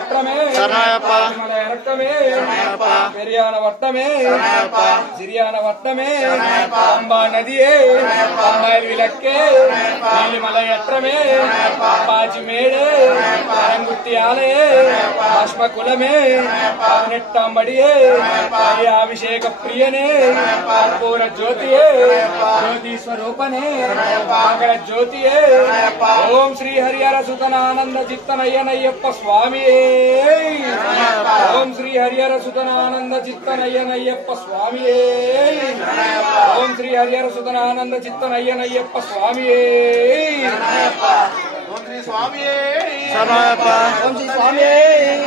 ஏற்றமே மலை இறக்கமே பெரியான வட்டமே சிறியான வட்டமே அம்பா நதியே அம்பாய் விளக்கே நீலிமலை ஏற்றமே அம்பாஜி மேடு அரங்குத்தி ஆலையே பாஷ்ப குலமே 18ஆம் படியே அபிஷேக பிரியனே கற்பூர ஜோதியே జ్యోతి స్వరూపనే మంగళ జ్యోతియే ఓం శ్రీ హరిహర సుతనానంద చిత్తనయ్యనయ్యప్ప స్వామియే ఓం శ్రీ హరిహర సుతనానంద చిత్తనయ్యనయ్యప్ప స్వామియే ఓం శ్రీ హరిహర సుతనానంద చిత్తనయ్యనయ్యప్ప స్వామియే ఓం శ్రీ స్వామియే శరణయ్యప్ప ఓం శ్రీ స్వామియే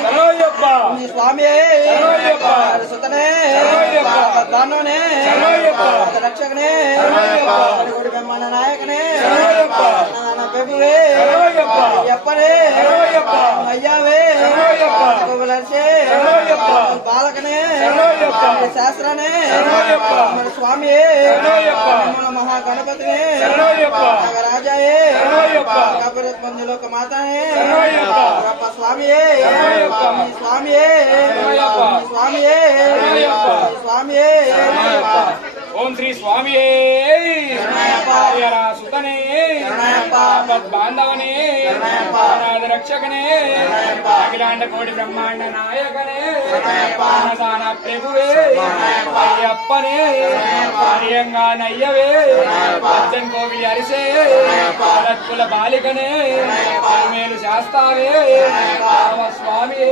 శరణయ్యప్ప ఓం శ్రీ స్వామియే శరణయ్యప్ప సుతనే శరణయ్యప్ప దానోనే శరణయ్యప్ప రక్షకనే శరణయ్యప్ప గుడి బ్రహ్మాండ నాయకనే శరణయ్యప్ప నాన్న ప్రభువే శరణయ్యప్ప అయ్యప్పనే శరణయ్యప్ప అయ్యావే శరణయ్యప్ప గోవలర్షే శరణయ్యప్ప బాలకనే శరణయ్యప్ప శాస్త్రనే శరణయ్యప్ప మన స్వామియే శరణయ్యప్ప మన మహాగణపతినే శరణయ్యప్ప నాగరాజాయే శరణయ్యప్ప కపరత్ మందులోక మాతానే శరణయ్యప్ప అప్ప స్వామియే శరణయ్యప్ప స్వామియే శరణయ్యప్ప స్వామియే శరణయ్యప్ప స్వామియే శరణయ్యప్ప ఓం శ్రీ స్వామియే హరిహర సుతనే బాంధవనే అనాథ రక్షకనే అఖిలాండ కోటి బ్రహ్మాండ నాయకనే అన్నదాన ప్రభువే అయ్యప్పనే హరియంగా నయ్యవే అచ్చన్ కోవిలి అరిసే కుల బాలికనే మేలు శాస్తావే స్వామియే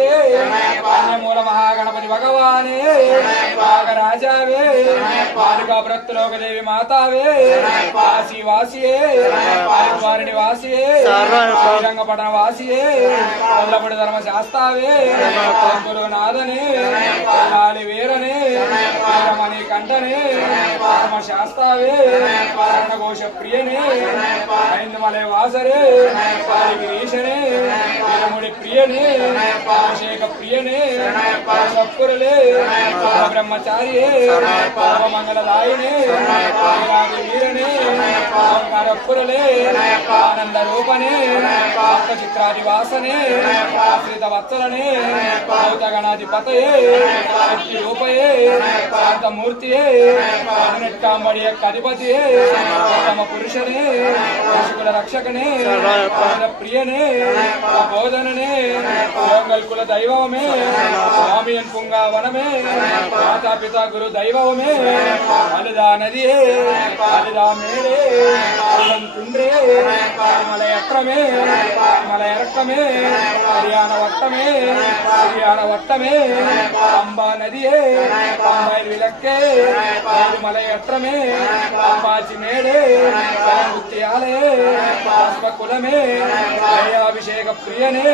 అన్యమూల మహాగణపతి భగవానే నాగరాజావే భ్రత్తులోకదేవి మాతావే వాసి వాసియే వారిని వాసియే శ్రీరంగపట్టణ వాసియే కొల్లపూడి ధర్మ శాస్తావే గురునాథనే లాలి వీరనే వీరమణి కంఠనే ధర్మ శాస్తావే ఘోష ప్రియనే ఐందమలై వాసరే గిరీశనే వీరముడి ప్రియనే అభిషేక ప్రియనే సత్పురులే బ్రహ్మచారియే మంగళ వీరనే ఓంకారపురలే ఆనంద రూపనే చిత్రాదివాసనే ఆశ్రిత వత్సలనే భౌత గణాధిపతయే శక్తి రూపయే శాంతమూర్తియే 18ఆం బడి యొక్క అధిపతియే తమ పురుషనే పురుషుల రక్షకనే ప్రియనే బోధననే యోగల్ కుల దైవమే స్వామియన్ పుంగావనమే మాతాపిత గురు దైవమే అలుదా నదియే అలుదా మేడే తుండ్రే మల ఎట్రమే మల ఎరక్కమే హరియాణ వట్టమే అంబా నదియే అంబాయి విలక్కే మల ఎట్రమే అంబాజి మేడే గుత్తి ఆలయే పుష్ప కులమే అభిషేక ప్రియనే